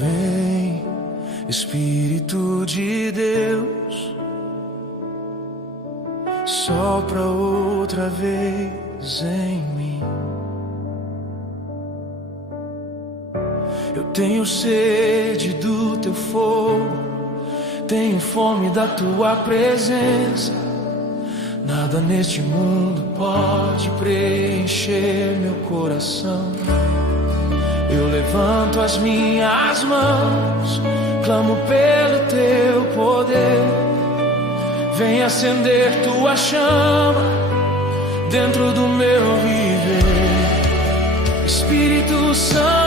Vem, Espírito de Deus, sopra outra vez em mim. Eu tenho sede do teu fogo, tenho fome da tua presença. Nada neste mundo pode preencher meu coração. Eu levanto as minhas mãos, clamo pelo teu poder. Vem acender tua chama dentro do meu viver. Espírito Santo,